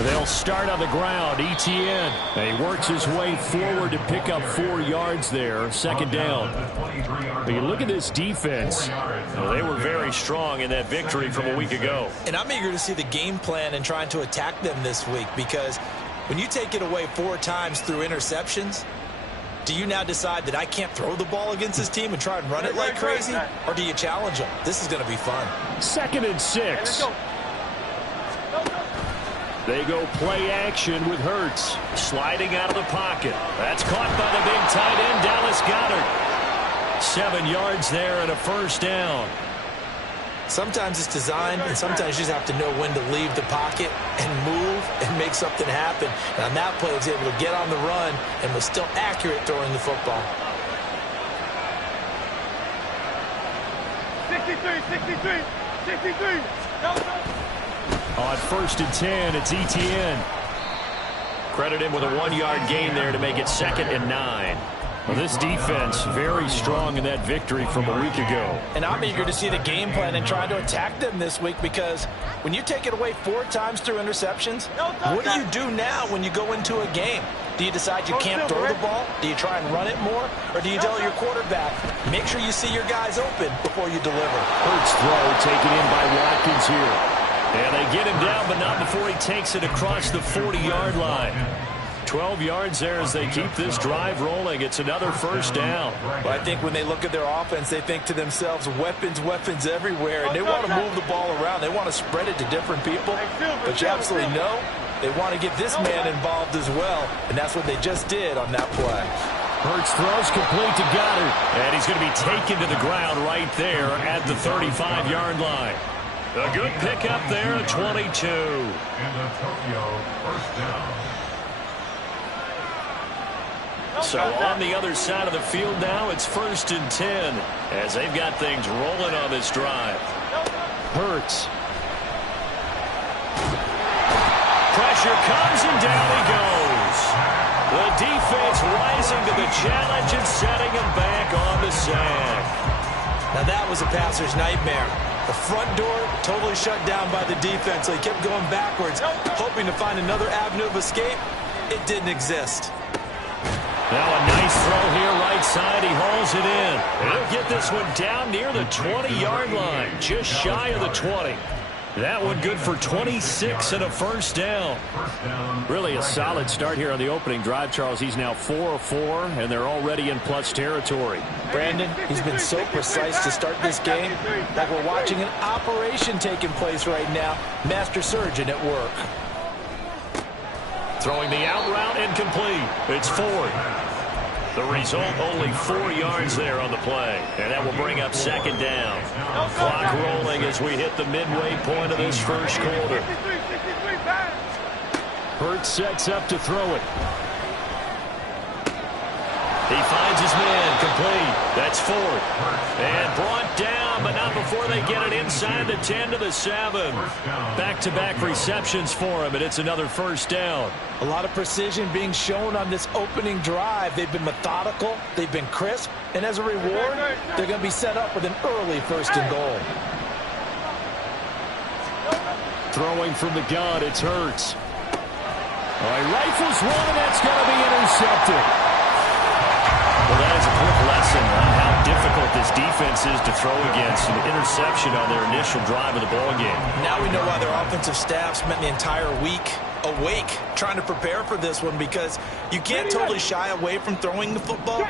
They'll start on the ground. Etienne. He works his way forward to pick up 4 yards there. Second down. But you look at this defense. Well, they were very strong in that victory from a week ago. And I'm eager to see the game plan and trying to attack them this week, because when you take it away 4 times through interceptions, do you now decide that I can't throw the ball against this team and try and run it like crazy? Or do you challenge them? This is going to be fun. 2nd and 6. They go play action with Hurts. Sliding out of the pocket. That's caught by the big tight end, Dallas Goedert. 7 yards there and a first down. Sometimes it's designed, and sometimes you just have to know when to leave the pocket and move and make something happen. And on that play, he was able to get on the run and was still accurate throwing the football. 63. On 1st and 10, it's Etienne. Credit him with a 1-yard gain there to make it 2nd and 9. Well, this defense very strong in that victory from a week ago. And I'm eager to see the game plan and try to attack them this week, because when you take it away 4 times through interceptions, what do you do now when you go into a game? Do you decide you can't throw the ball? Do you try and run it more? Or do you tell your quarterback, make sure you see your guys open before you deliver? Hurts throw taken in by Watkins here. And they get him down, but not before he takes it across the 40-yard line. 12 yards there as they keep this drive rolling. It's another first down. Well, I think when they look at their offense, they think to themselves, weapons everywhere, and they want to move the ball around. They want to spread it to different people, but you absolutely know they want to get this man involved as well, and that's what they just did on that play. Hurts throws complete to Goedert, and he's going to be taken to the ground right there at the 35-yard line. A good pickup there at 22. And the Tokyo first down. So on the other side of the field now, it's 1st and 10 as they've got things rolling on this drive. Hurts. Pressure comes and down he goes. The defense rising to the challenge and setting him back on the sack. Now that was a passer's nightmare. The front door totally shut down by the defense, so he kept going backwards, hoping to find another avenue of escape. It didn't exist. Now a nice throw here right side. He hauls it in. He'll get this one down near the 20-yard line, just shy of the 20. That one good for 26 and a first down. Really a solid start here on the opening drive, Charles. He's now 4 of 4, and they're already in plus territory. Brandon, he's been so precise to start this game, like we're watching an operation taking place right now. Master surgeon at work. Throwing the out route incomplete. It's Ford. The result, only 4 yards there on the play. And that will bring up 2nd down. Clock rolling as we hit the midway point of this first quarter. Hurts sets up to throw it. He finds his man complete. That's Ford. And brought down, but not before they get it inside the 10 to the 7. Back-to-back receptions for him, and it's another first down. A lot of precision being shown on this opening drive. They've been methodical, they've been crisp, and as a reward, they're going to be set up with an early 1st and goal. Throwing from the gun, it's Hurts. All right, rifles one, and that's going to be intercepted. Well, that is a quick lesson on how difficult this defense is to throw against. An interception on their initial drive of the ballgame. Now we know why their offensive staff spent the entire week awake trying to prepare for this one, because you can't totally shy away from throwing the football,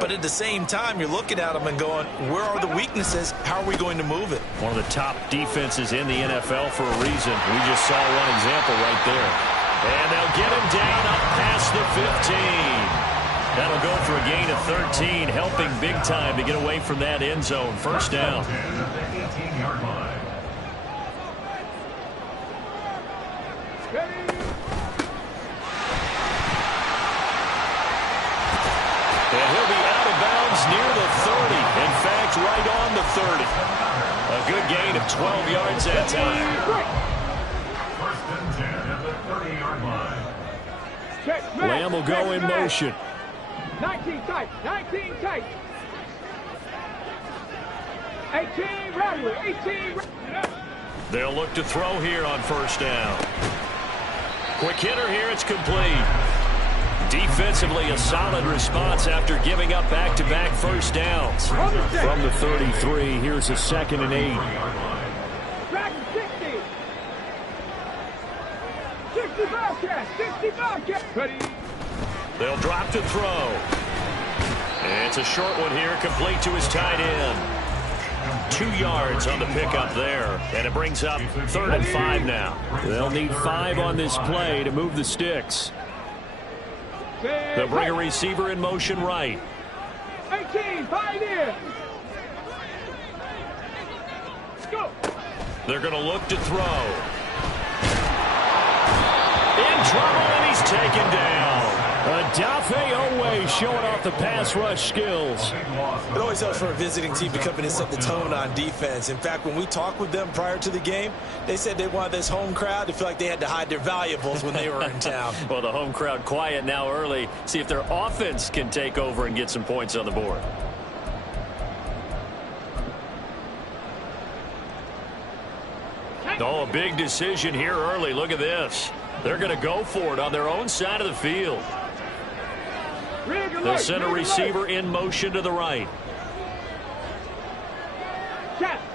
but at the same time, you're looking at them and going, where are the weaknesses? How are we going to move it? One of the top defenses in the NFL for a reason. We just saw one example right there. And they'll get him down up past the 15. That'll go for a gain of 13, helping big time to get away from that end zone. First down. And he'll be out of bounds near the 30. In fact, right on the 30. A good gain of 12 yards that time. First and 10 at the 30-yard line. Lamb will go in motion. 19 tight, 19 tight. 18 ready, 18 ready. They'll look to throw here on first down. Quick hitter here. It's complete. Defensively, a solid response after giving up back-to-back first downs. From the 33, here's a 2nd and 8. Track 60. 60 Bobcats. 60 Bobcats. Ready. They'll drop to throw. And it's a short one here, complete to his tight end. 2 yards on the pickup there. And it brings up 3rd and 5 now. They'll need 5 on this play to move the sticks. They'll bring a receiver in motion right. 18, 5 in. Let's go. They're going to look to throw. In trouble, and he's taken down. Adafe Owe showing off the pass rush skills. It always helps for a visiting team to come in and set the tone on defense. In fact, when we talked with them prior to the game, they said they wanted this home crowd to feel like they had to hide their valuables when they were in town. Well, the home crowd quiet now early. See if their offense can take over and get some points on the board. Oh, a big decision here early. Look at this. They're going to go for it on their own side of the field. They'll send a receiver in motion to the right.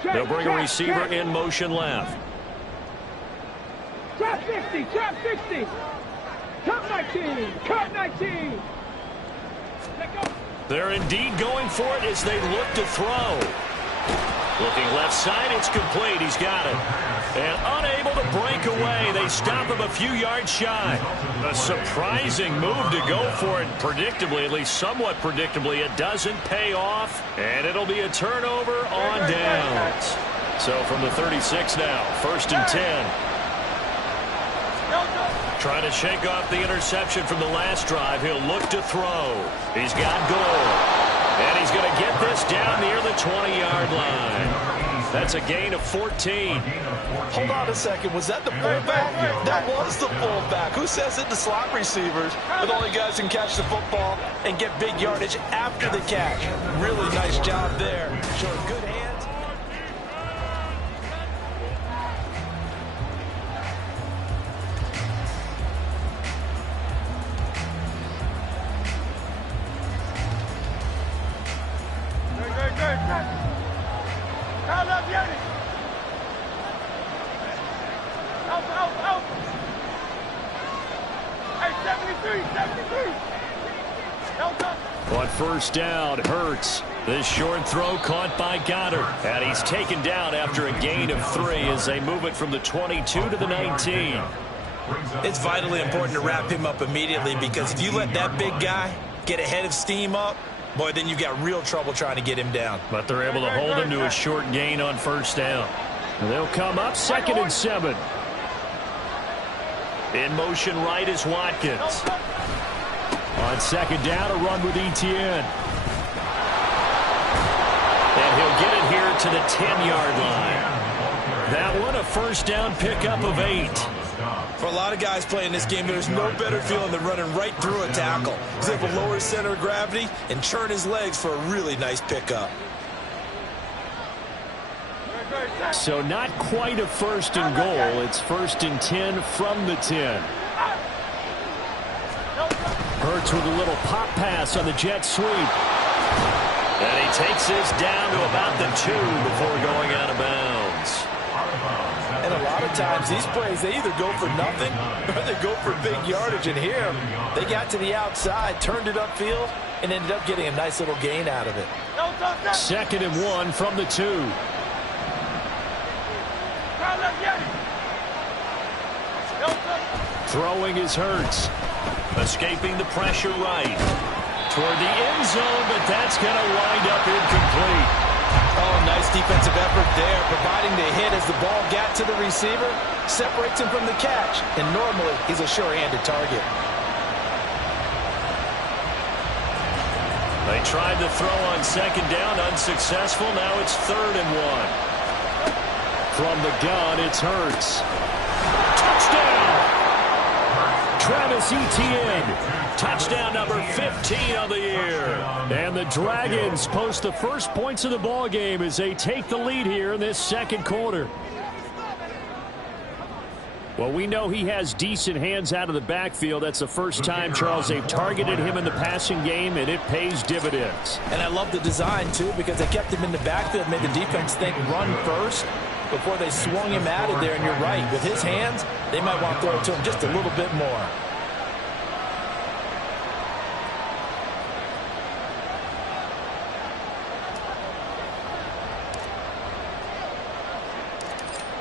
They'll bring a receiver in motion left. Trap 50, trap 60. Cut 19, cut 19. They're indeed going for it as they look to throw. Looking left side, it's complete. He's got it. And unable to break away. They stop him a few yards shy. A surprising move to go for it. Predictably, at least somewhat predictably, it doesn't pay off. And it'll be a turnover on downs. So from the 36 now, 1st and 10. Trying to shake off the interception from the last drive. He'll look to throw. He's got goal. And he's going to get this down near the 20-yard line. That's a gain of 14. Hold on a second. Was that the fullback? That was the fullback. Who says it to slot receivers? But only guys can catch the football and get big yardage after the catch. Really nice job there. Showing good hands. On 1st down, Hurts. This short throw caught by Goddard. And he's taken down after a gain of 3 as they move it from the 22 to the 19. It's vitally important to wrap him up immediately because if you let that big guy get ahead of steam up, boy, then you've got real trouble trying to get him down. But they're able to hold him to a short gain on 1st down. They'll come up 2nd and 7. In motion right is Watkins. On 2nd down, a run with Etienne. And he'll get it here to the 10-yard line. That one, a 1st down pickup of 8. For a lot of guys playing this game, there's no better feeling than running right through a tackle. He's able to lower his center of gravity and churn his legs for a really nice pickup. So not quite a 1st and goal. It's 1st and 10 from the 10. Hurts with a little pop pass on the jet sweep. And he takes this down to about the 2 before going out of bounds. And a lot of times these plays, they either go for nothing or they go for big yardage. And here, they got to the outside, turned it upfield, and ended up getting a nice little gain out of it. 2nd and 1 from the 2. Throwing is Hurts. Escaping the pressure right. Toward the end zone, but that's going to wind up incomplete. Oh, nice defensive effort there, providing the hit as the ball got to the receiver, separates him from the catch, and normally he's a sure-handed target. They tried to throw on 2nd down, unsuccessful. Now it's 3rd and 1. From the gun, it's Hurts. Touchdown! Travis Etienne. Touchdown number 15 of the year. And the Dragons post the first points of the ball game as they take the lead here in this 2nd quarter. Well, we know he has decent hands out of the backfield. That's the first time, Charles, they've targeted him in the passing game, and it pays dividends. And I love the design, too, because they kept him in the backfield, made the defense think run first before they swung him out of there. And you're right, with his hands, they might want to throw it to him just a little bit more.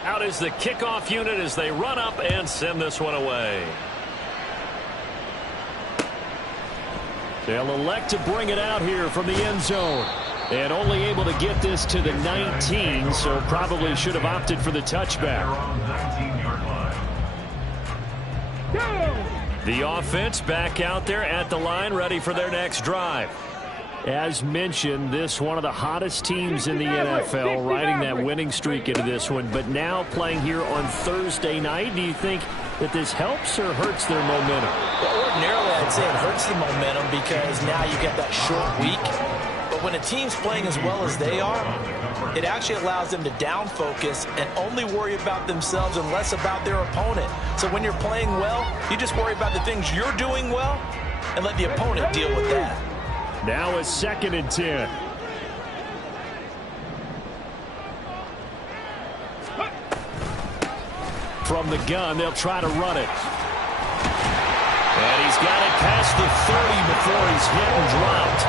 Out is the kickoff unit as they run up and send this one away. They'll elect to bring it out here from the end zone. And only able to get this to the 19, so probably should have opted for the touchback. The offense back out there at the line, ready for their next drive. As mentioned, this one of the hottest teams in the NFL, riding that winning streak into this one, but now playing here on Thursday night. Do you think that this helps or hurts their momentum? Well, ordinarily, I'd say it hurts the momentum because now you get that short week. But when a team's playing as well as they are, it actually allows them to down focus and only worry about themselves and less about their opponent. So when you're playing well, you just worry about the things you're doing well and let the opponent deal with that. Now a 2nd and 10. From the gun, they'll try to run it. And he's got it past the 30 before he's hit and dropped.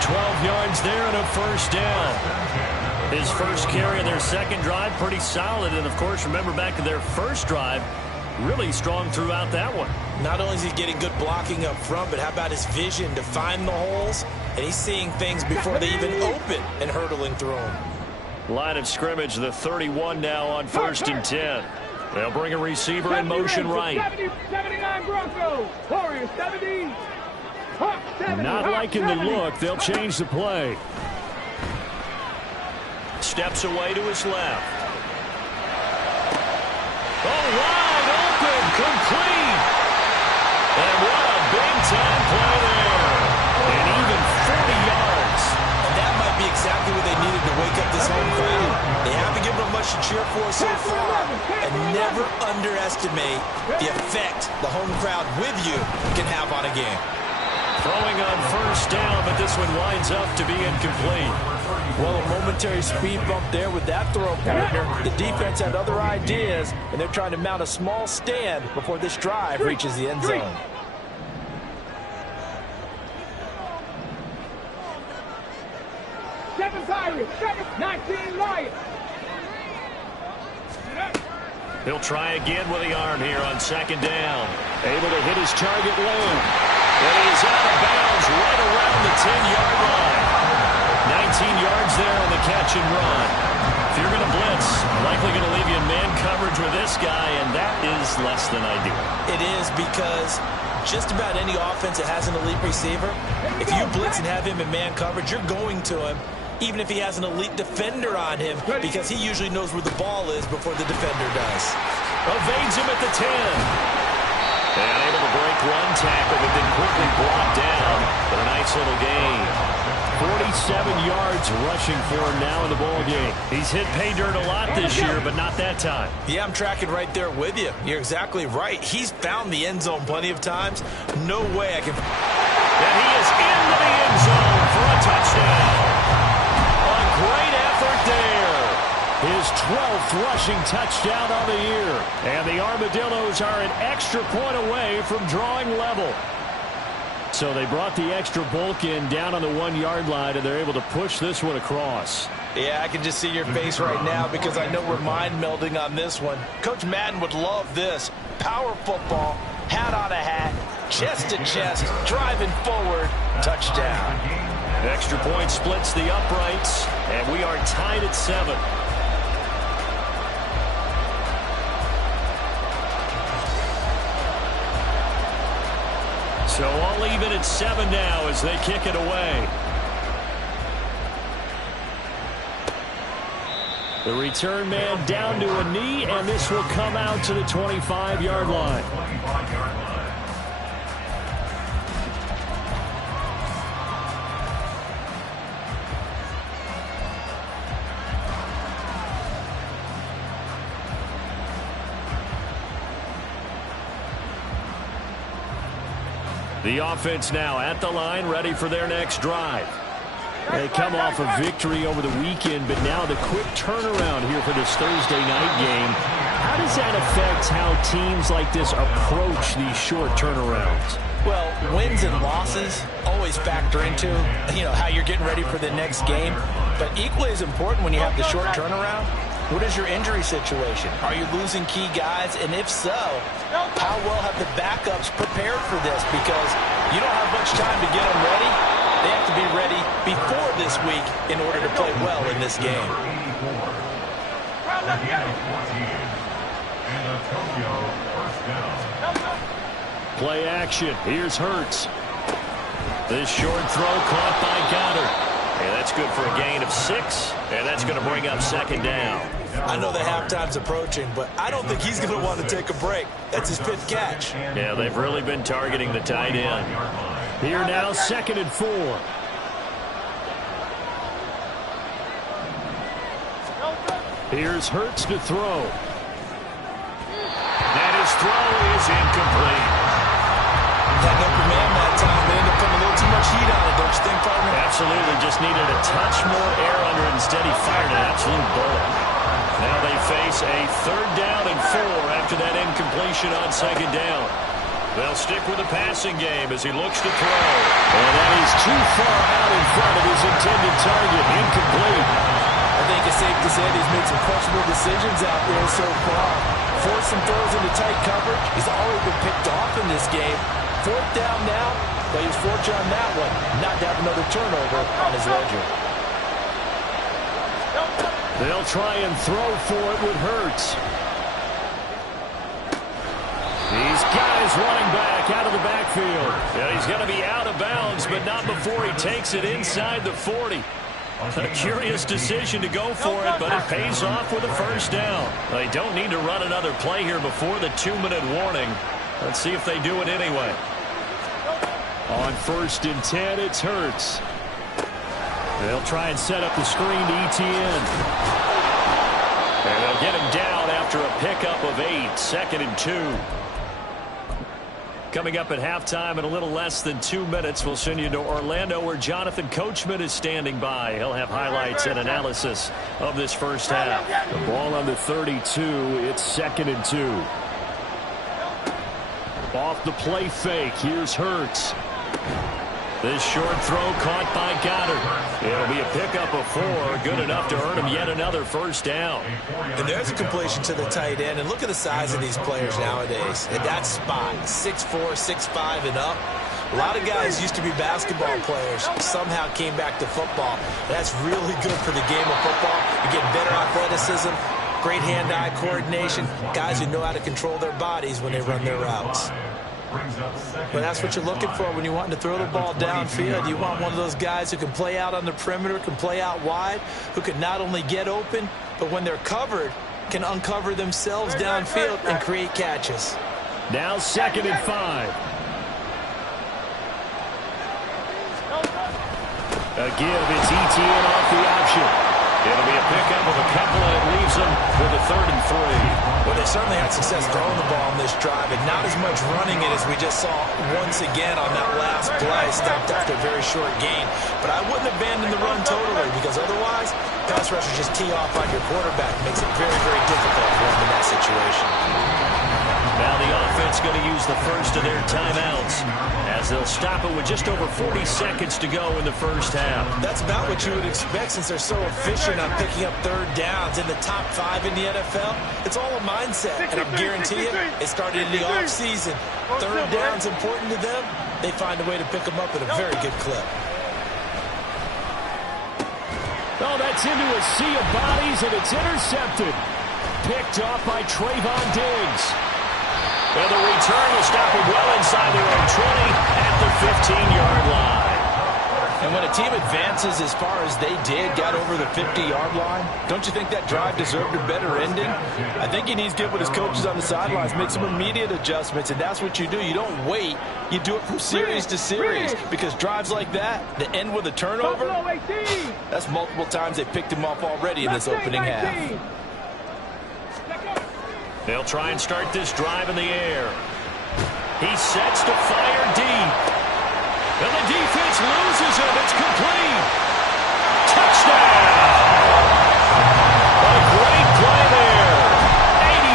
12 yards there and a first down. His first carry of their second drive, pretty solid. And, of course, remember back to their first drive, really strong throughout that one. Not only is he getting good blocking up front, but how about his vision to find the holes? And he's seeing things before they even open and hurtling through them. Line of scrimmage, the 31 now on 1st and 10. They'll bring a receiver in motion right. 79 Broncos. Warriors 70. Not liking the look. They'll change the play. Steps away to his left. Oh, wide open, complete. And what a big-time play there. And even 40 yards. And that might be exactly what they needed to wake up this home crowd. They haven't given them much to cheer for so far. And never underestimate the effect the home crowd with you can have on a game. Throwing on first down, but this one winds up to be incomplete. Well, a momentary speed bump there with that throw, partner. The defense had other ideas, and they're trying to mount a small stand before this drive reaches the end zone. Seven Pirates, 19 Lions. He'll try again with the arm here on 2nd down. Able to hit his target low. And he is out of bounds right around the 10-yard line. 19 yards there on the catch and run. If you're going to blitz, likely going to leave you in man coverage with this guy, and that is less than ideal. It is because just about any offense that has an elite receiver, if you blitz and have him in man coverage, you're going to him, even if he has an elite defender on him, because he usually knows where the ball is before the defender does. Evades him at the 10. And able to break one tackle, but then quickly brought down for a nice little gain. 47 yards rushing for him now in the ball game. He's hit pay dirt a lot this year, but not that time. Yeah, I'm tracking right there with you. You're exactly right. He's found the end zone plenty of times. No way I can... And he is into the end zone for a touchdown. A great effort there. His 12th rushing touchdown on the year. And the Armadillos are an extra point away from drawing level. So they brought the extra bulk in down on the 1-yard line, and they're able to push this one across. Yeah, I can just see your face right now because I know we're mind melding on this one. Coach Madden would love this. Power football, hat on a hat, chest to chest, driving forward, touchdown. Extra point splits the uprights, and we are tied at 7. So all even at 7 now as they kick it away. The return man down to a knee, and this will come out to the 25-yard line. The offense now at the line, ready for their next drive. They come off a victory over the weekend, but now the quick turnaround here for this Thursday night game. How does that affect how teams like this approach these short turnarounds? Well, wins and losses always factor into, how you're getting ready for the next game. But equally as important when you have the short turnaround, what is your injury situation? Are you losing key guys? And if so, how well have the backups prepared for this? Because you don't have much time to get them ready. They have to be ready before this week in order to play well in this game. Play action. Here's Hurts. This short throw caught by Goddard. And that's good for a gain of 6, and that's going to bring up second down. I know the halftime's approaching, but I don't think he's going to want to take a break. That's his 5th catch. Yeah, they've really been targeting the tight end. Here now, 2nd and 4. Here's Hurts to throw. And his throw is incomplete. Had no command that time. They ended up putting a little too much heat on it, don't you think, partner? Absolutely. Just needed a touch more air under it. Instead, he fired an absolute bullet. Now they face a 3rd down and 4 after that incompletion on 2nd down. They'll stick with the passing game as he looks to throw. And that is too far out in front of his intended target. Incomplete. I think it's safe to say that he's made some questionable decisions out there so far. Forced some throws into tight coverage. He's already been picked off in this game. 4th down now, but he was fortunate on that one not to have another turnover on his ledger. They'll try and throw for it with Hurts. These guys running back out of the backfield. Yeah, he's going to be out of bounds, but not before he takes it inside the 40. A curious decision to go for it, but it pays off with a 1st down. They don't need to run another play here before the 2-minute warning. Let's see if they do it anyway. On 1st and 10, it's Hurts. They'll try and set up the screen to ETN. And they'll get him down after a pickup of 8, 2nd and 2. Coming up at halftime in a little less than 2 minutes, we'll send you to Orlando where Jonathan Coachman is standing by. He'll have highlights and analysis of this first half. The ball on the 32, it's 2nd and 2. Off the play fake, here's Hurts. This short throw caught by Goddard. It'll be a pickup of 4, good enough to earn him yet another 1st down. And there's a completion to the tight end. And look at the size of these players nowadays. At that spot, 6'4", 6'5", and up. A lot of guys used to be basketball players, somehow came back to football. That's really good for the game of football. You get better athleticism, great hand-eye coordination, guys who know how to control their bodies when they run their routes. But that's what you're looking for when you want to throw the ball downfield. You want one of those guys who can play out on the perimeter, can play out wide, who can not only get open, but when they're covered, can uncover themselves downfield and create catches. Now 2nd and 5. Again, it's ETN off the option. It'll be a pickup of a couple, and it leaves them with a 3rd and 3. Well, they certainly had success throwing the ball on this drive, and not as much running it as we just saw once again on that last play, stopped after a very short gain. But I wouldn't abandon the run totally, because otherwise, pass rushers just tee off on your quarterback. It makes it very, very difficult for them in that situation. Now the offense going to use the first of their timeouts as they'll stop it with just over 40 seconds to go in the first half. That's about what you would expect since they're so efficient on picking up 3rd downs in the top 5 in the NFL. It's all a mindset, and I guarantee you, it started in the offseason. 3rd down's important to them. They find a way to pick them up at a very good clip. Oh, that's into a sea of bodies, and it's intercepted. Picked off by Trayvon Diggs. And the return will stop him well inside their own 20 at the 15-yard line. And when a team advances as far as they did, got over the 50-yard line, don't you think that drive deserved a better ending? I think he needs to get with his coaches on the sidelines, make some immediate adjustments, and that's what you do. You don't wait. You do it from series to series, because drives like that end with a turnover, that's multiple times they picked him off already in this opening half. They'll try and start this drive in the air. He sets to fire deep. And the defense loses him. It's complete. Touchdown. A great play there.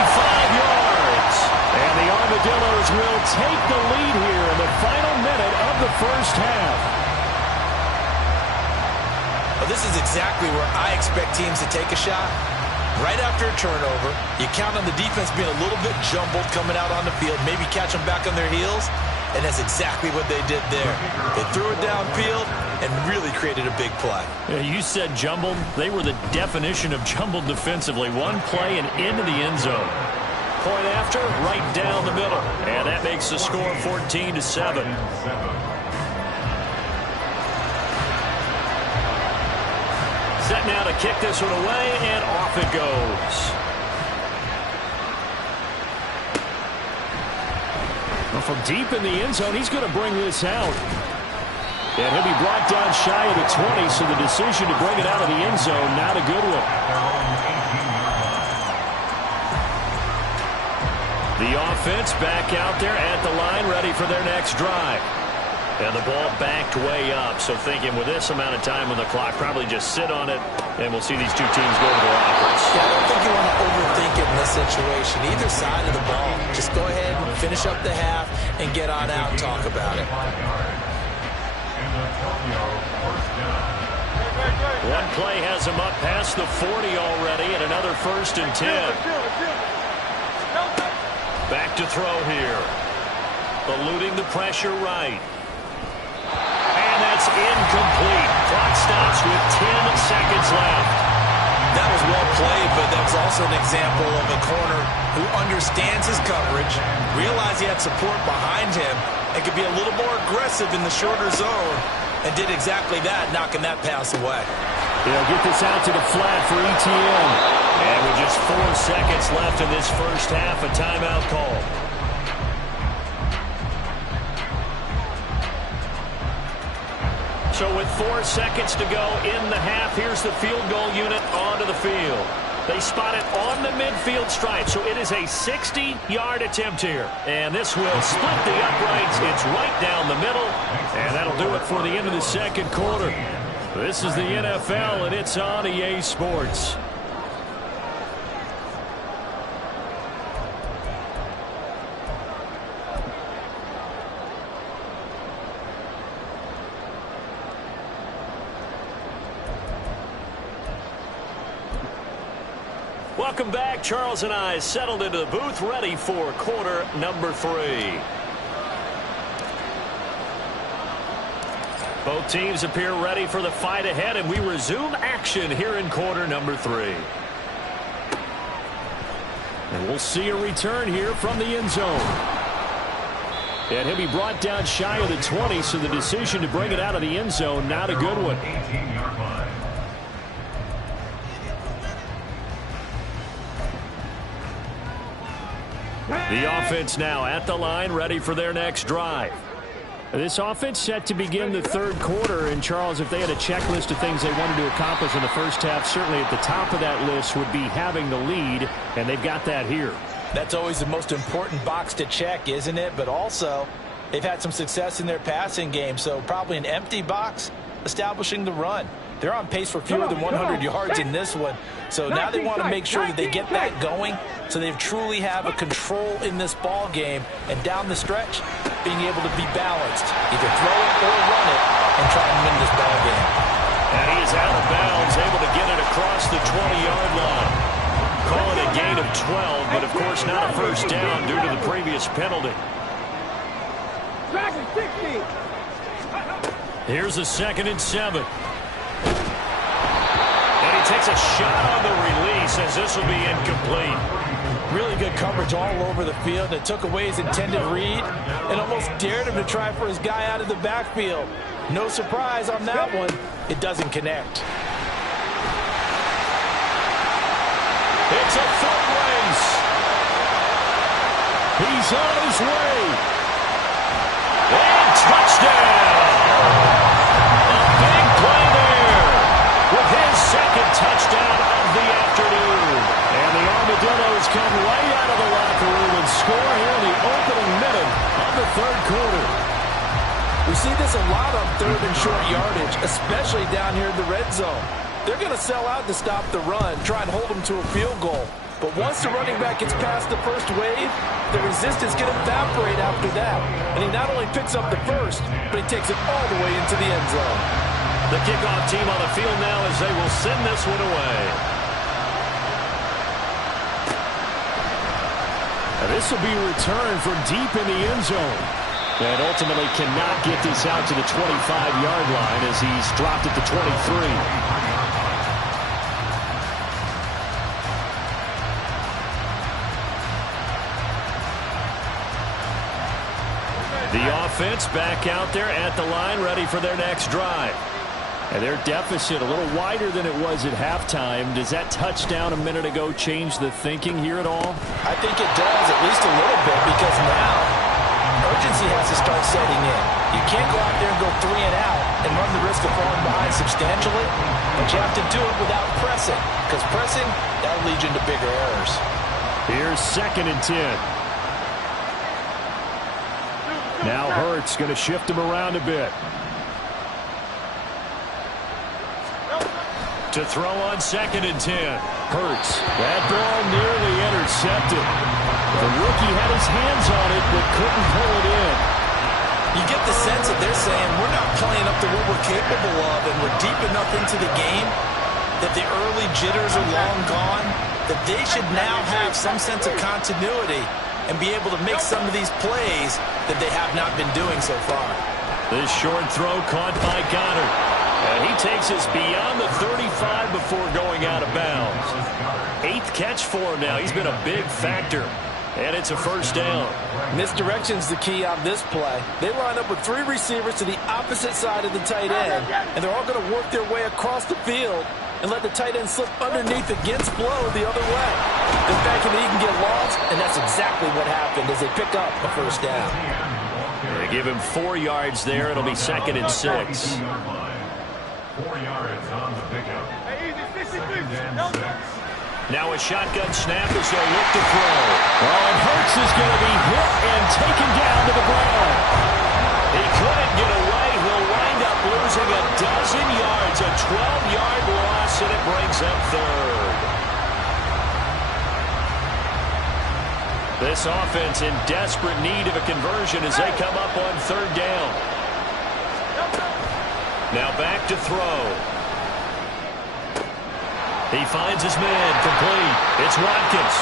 85 yards. And the Armadillos will take the lead here in the final minute of the first half. Well, this is exactly where I expect teams to take a shot. Right after a turnover, you count on the defense being a little bit jumbled coming out on the field, maybe catch them back on their heels, and that's exactly what they did there. They threw it downfield and really created a big play. Yeah, you said jumbled. They were the definition of jumbled defensively. One play and into the end zone. Point after, right down the middle. And that makes the score 14-7. Set now to kick this one away, and off it goes. Well, from deep in the end zone, he's going to bring this out. And he'll be brought down shy of the 20, so the decision to bring it out of the end zone, not a good one. The offense back out there at the line, ready for their next drive. And the ball backed way up, so thinking with this amount of time on the clock, probably just sit on it, and we'll see these two teams go to their lockers. Yeah, I don't think you want to overthink it in this situation. Either side of the ball, just go ahead and finish up the half and get on out and talk about it. One play has him up past the 40 already, and another 1st and 10. Back to throw here. Eluding the pressure right. And that's incomplete. Clock stops with 10 seconds left. That was well played, but that's also an example of a corner who understands his coverage, realized he had support behind him, and could be a little more aggressive in the shorter zone, and did exactly that, knocking that pass away. They'll get this out to the flat for ETN. And with just 4 seconds left in this first half, a timeout call. So with 4 seconds to go in the half, here's the field goal unit onto the field. They spot it on the midfield stripe, so it is a 60-yard attempt here. And this will split the uprights. It's right down the middle, and that'll do it for the end of the second quarter. This is the NFL, and it's on EA Sports. Welcome back. Charles and I settled into the booth, ready for quarter number 3. Both teams appear ready for the fight ahead, and we resume action here in quarter number 3. And we'll see a return here from the end zone. And he'll be brought down shy of the 20, so the decision to bring it out of the end zone, not a good one. The offense now at the line, ready for their next drive. This offense set to begin the third quarter, and Charles, if they had a checklist of things they wanted to accomplish in the first half, certainly at the top of that list would be having the lead, and they've got that here. That's always the most important box to check, isn't it? But also, they've had some success in their passing game, so probably an empty box establishing the run. They're on pace for fewer than 100 yards in this one. So now they want to make sure that they get that going so they truly have a control in this ball game. And down the stretch, being able to be balanced. Either throw it or run it and try and win this ball game. And he is out of bounds, able to get it across the 20-yard line. Call it a gain of 12, but of course not a first down due to the previous penalty. Here's a 2nd and 7. Takes a shot on the release as this will be incomplete. Really good coverage all over the field. It took away his intended read and almost dared him to try for his guy out of the backfield. No surprise on that one. It doesn't connect. It's a foot race. He's on his way. And touchdown. A big play there with his 2nd touchdown of the afternoon. And the Armadillos come right out of the locker room and score here in the opening minute of the third quarter. We see this a lot on third and short yardage, especially down here in the red zone. They're going to sell out to stop the run, try and hold them to a field goal. But once the running back gets past the first wave, the resistance can evaporate after that. And he not only picks up the first, but he takes it all the way into the end zone. The kickoff team on the field now as they will send this one away. Now this will be returned from deep in the end zone. And ultimately cannot get this out to the 25-yard line as he's dropped at the 23. The offense back out there at the line, ready for their next drive. And their deficit a little wider than it was at halftime. Does that touchdown a minute ago change the thinking here at all? I think it does, at least a little bit, because now urgency has to start setting in. You can't go out there and go 3 and out and run the risk of falling behind substantially, but you have to do it without pressing, because pressing, that'll lead you into bigger errors. Here's 2nd and 10. Now Hurts going to shift him around a bit. To throw on 2nd and 10. Hurts. That ball nearly intercepted. The rookie had his hands on it but couldn't pull it in. You get the sense that they're saying we're not playing up to what we're capable of, and we're deep enough into the game that the early jitters are long gone, that they should now have some sense of continuity and be able to make some of these plays that they have not been doing so far. This short throw caught by Goddard. And he takes us beyond the 35 before going out of bounds. 8th catch for him now. He's been a big factor. And it's a first down. Misdirection's the key on this play. They line up with 3 receivers to the opposite side of the tight end, and they're all going to work their way across the field and let the tight end slip underneath against flow the other way. The fact that he can get lost, and that's exactly what happened as they pick up a first down. They give him 4 yards there. It'll be 2nd and 6. 4 yards on the pickup. Now a shotgun snap as they look to throw. Oh, and Hurts is going to be hit and taken down to the ground. He couldn't get away. He'll wind up losing a dozen yards, a 12-yard loss, and it brings up 3rd. This offense in desperate need of a conversion as they come up on 3rd down. Now back to throw. He finds his man complete. It's Watkins.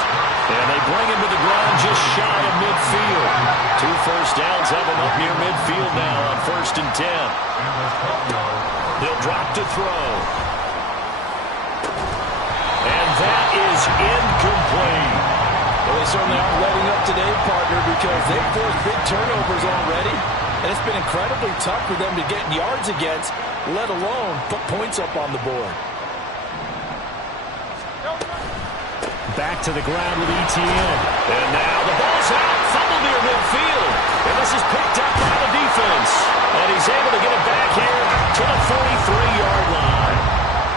And they bring him to the ground just shy of midfield. 2 first downs have him up near midfield now on 1st and 10. He'll drop to throw. And that is incomplete. Well, they certainly aren't letting up today, partner, because they've forced big turnovers already. And it's been incredibly tough for them to get yards against, let alone put points up on the board. Back to the ground with Etienne. And now the ball's out. Fumble near midfield. And this is picked up by the defense. And he's able to get it back here to the 43-yard line.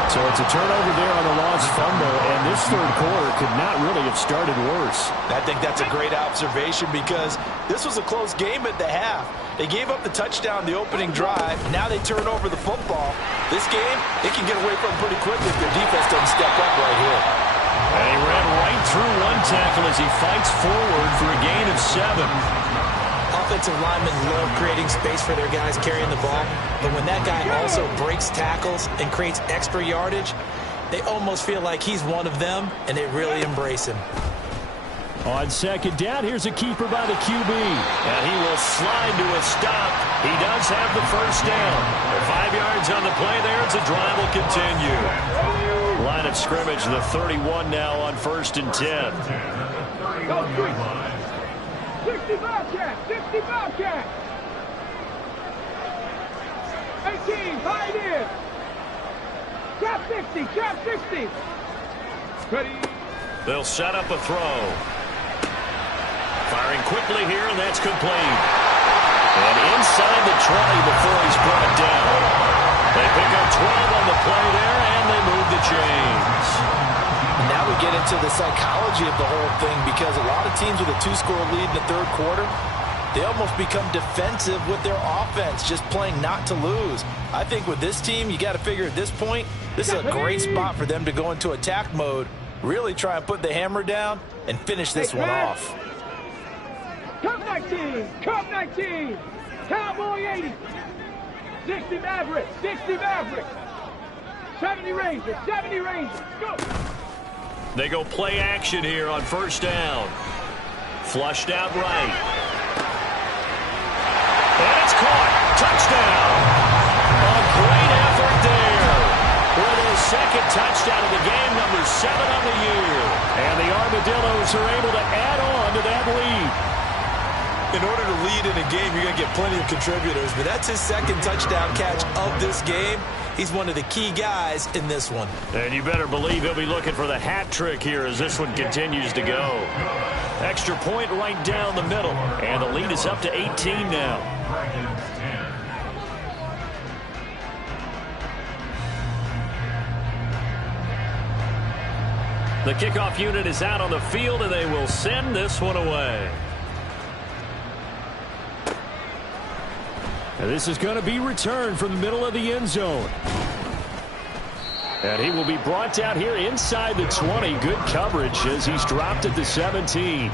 So it's a turnover there on the lost fumble, and this 3rd quarter could not really have started worse. I think that's a great observation because this was a close game at the half. They gave up the touchdown the opening drive. Now they turn over the football. This game, they can get away from pretty quickly if their defense doesn't step up right here. And he ran right through one tackle as he fights forward for a gain of 7. Offensive linemen love creating space for their guys carrying the ball, but when that guy also breaks tackles and creates extra yardage, they almost feel like he's one of them, and they really embrace him. On 2nd down, here's a keeper by the QB. And he will slide to a stop. He does have the first down. 5 yards on the play there as the drive will continue. Line of scrimmage, the 31 now on 1st and 10. 60 Bobcat! 60 Bobcat! 18, hide in! Trap 60, trap 60! Ready? They'll set up a throw. Firing quickly here, and that's complete. And inside the 20 before he's brought down. They pick up 12 on the play there, and they move the chains. Now we get into the psychology of the whole thing because a lot of teams with a 2-score lead in the 3rd quarter, they almost become defensive with their offense, just playing not to lose. I think with this team, you got to figure at this point, this is a great spot for them to go into attack mode, really try and put the hammer down and finish this one off. Cup 19, Cup 19, Cowboy 80, 60 Mavericks, 60 Mavericks, 70 Rangers, 70 Rangers, go! They go play action here on first down. Flushed out right. And it's caught. Touchdown. A great effort there. With his second touchdown of the game, number 7 on the year. And the Armadillos are able to add on to that lead. In order to lead in a game, you're going to get plenty of contributors, but that's his second touchdown catch of this game. He's one of the key guys in this one. And you better believe he'll be looking for the hat trick here as this one continues to go. Extra point right down the middle, and the lead is up to 18 now. The kickoff unit is out on the field, and they will send this one away. And this is going to be returned from the middle of the end zone. And he will be brought down here inside the 20. Good coverage as he's dropped at the 17.